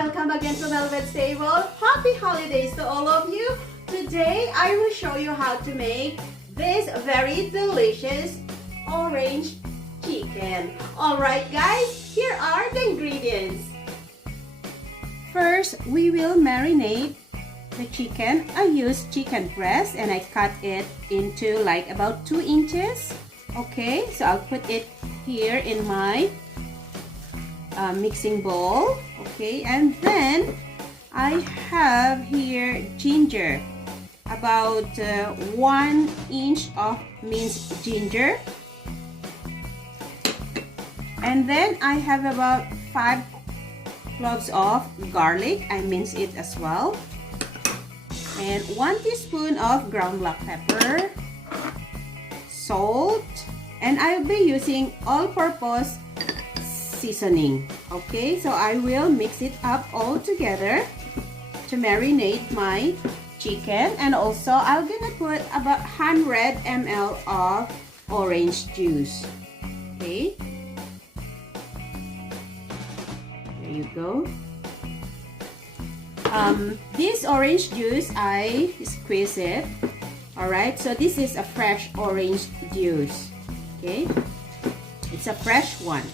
welcome again to Mhelbeth'S table. Happy holidays to all of you. Today I will show you how to make this very delicious orange chicken. Alright guys, here are the ingredients. First, we will marinate the chicken. I used chicken breast and I cut it into like about 2 inches. Okay, so I'll put it here in my mixing bowl. Okay, and then I have here ginger, about 1 inch of minced ginger, and then I have about 5 cloves of garlic. I minced it as well, and 1 teaspoon of ground black pepper, salt, and I'll be using all-purpose seasoning. Okay, so I will mix it up all together to marinate my chicken, and also I'm gonna put about 100 ml of orange juice. Okay, there you go. This orange juice, I squeeze it. Alright, so this is a fresh orange juice. Okay, it's a fresh one.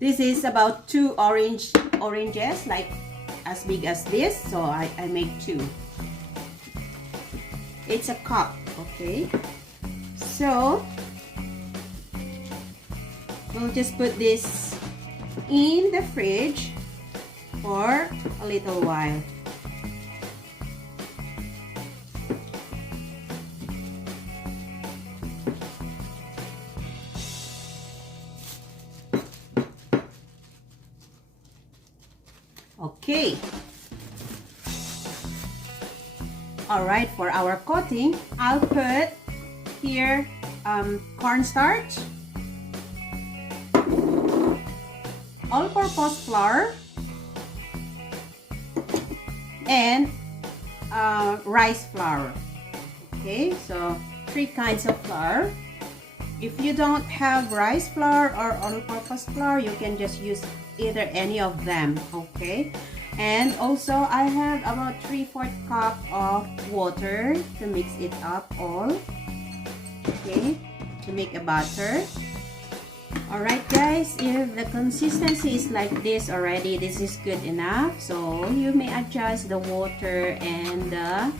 This is about 2 oranges, like as big as this, so I make 2. It's a cup. Okay, so we'll just put this in the fridge for a little while. Okay. Alright, for our coating, I'll put here cornstarch, all-purpose flour, and rice flour. Okay, so 3 kinds of flour. If you don't have rice flour or all-purpose flour, you can just use either any of them. Okay, and also I have about 3/4 cup of water to mix it up all. Okay, to make a batter. Alright guys, if the consistency is like this already, this is good enough. So you may adjust the water and the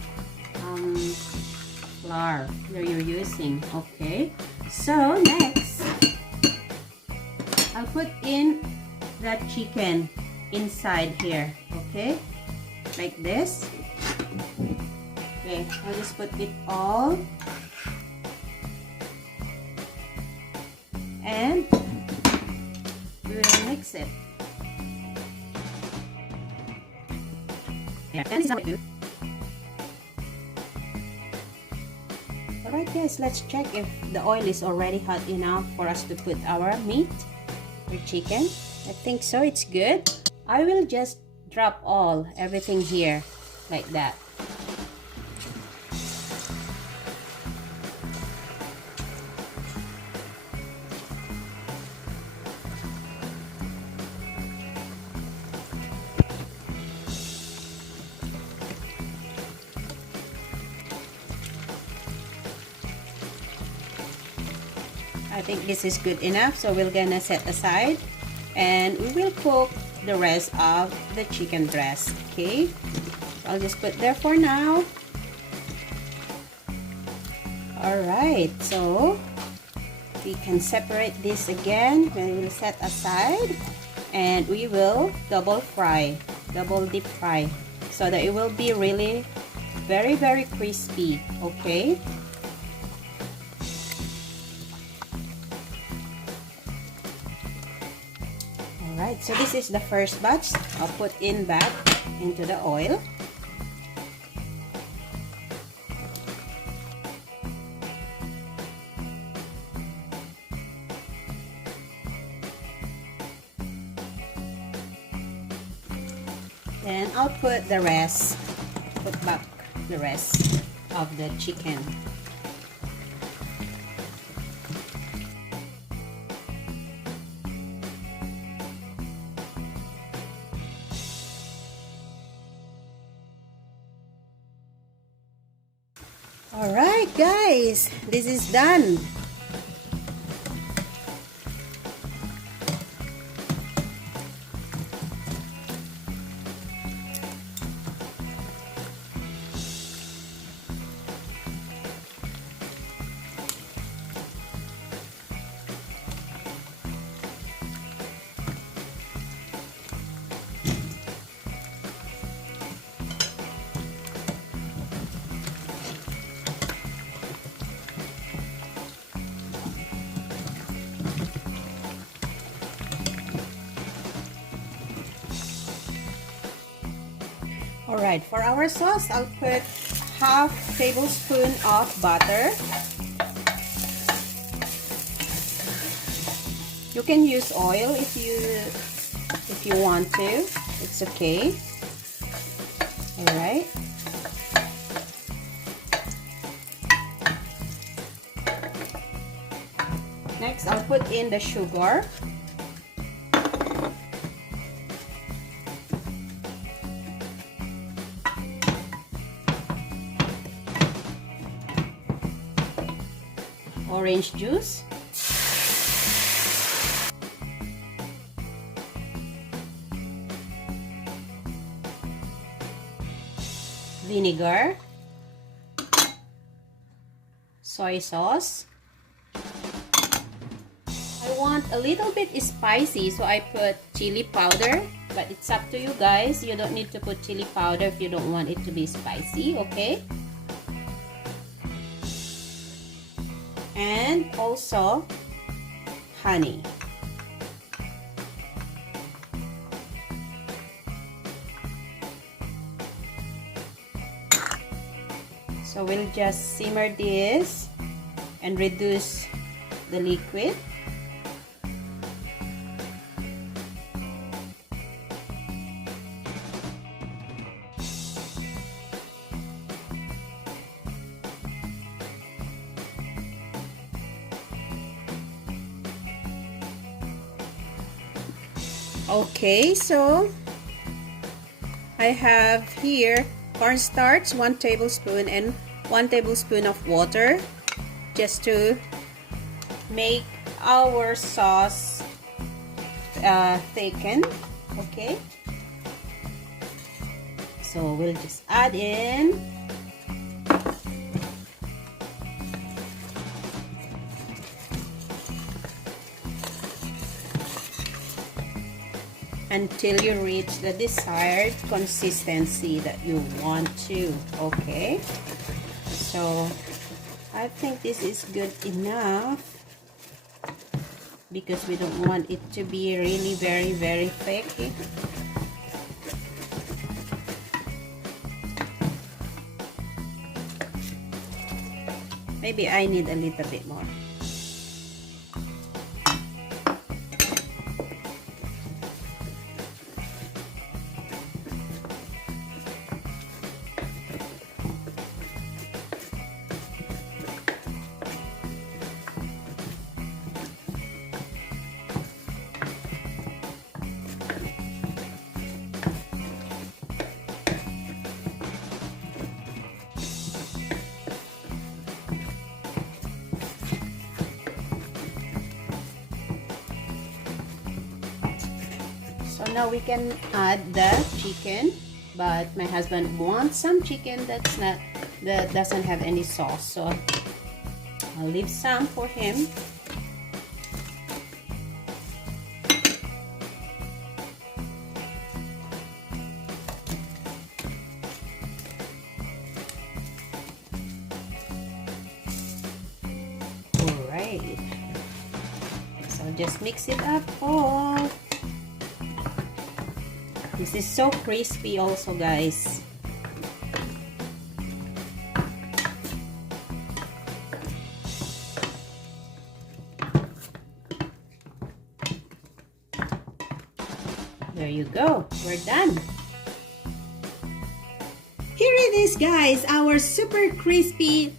flour that you're using. Okay, so next I'll put in the chicken inside here. Okay, like this. Okay, I'll just put it all, and we will mix it. Yeah, and this is how we do. Alright guys, let's check if the oil is already hot enough for us to put our meat or chicken. I think so, it's good. I will just drop everything here like that. I think this is good enough, so we're gonna set aside and we will cook the rest of the chicken breast. Okay, I'll just put there for now. Alright, so we can separate this again. We will set aside and we will double deep fry, so that it will be really very crispy. Okay, alright, so this is the first batch. I'll put in back into the oil. Then I'll put the rest, put back the rest of the chicken. Alright guys, this is done. Alright, for our sauce, I'll put half tablespoon of butter. You can use oil if you want to. It's okay. Alright. Next, I'll put in the sugar. Orange juice, vinegar, soy sauce. I want a little bit spicy, so I put chili powder, but it's up to you guys. You don't need to put chili powder if you don't want it to be spicy, okay? And also honey. So we'll just simmer this and reduce the liquid. Okay, so I have here cornstarch, 1 tablespoon, and 1 tablespoon of water, just to make our sauce thicken. Okay, so we'll just add in until you reach the desired consistency that you want to. Okay, so I think this is good enough because we don't want it to be really very thick. Maybe I need a little bit more. So now we can add the chicken, but my husband wants some chicken that doesn't have any sauce, so I'll leave some for him. Alright, so just mix it up all. This is so crispy also, guys. There you go. We're done. Here it is, guys. Our super crispy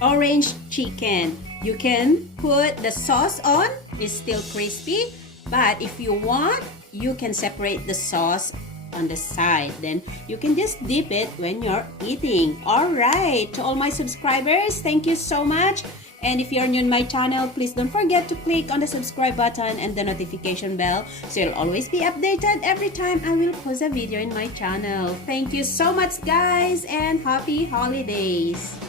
orange chicken. You can put the sauce on. It's still crispy. But if you want, you can separate the sauce on the side. Then you can just dip it when you're eating. Alright, to all my subscribers, thank you so much. And if you're new in my channel, please don't forget to click on the subscribe button and the notification bell so you'll always be updated every time I will post a video in my channel. Thank you so much guys and happy holidays!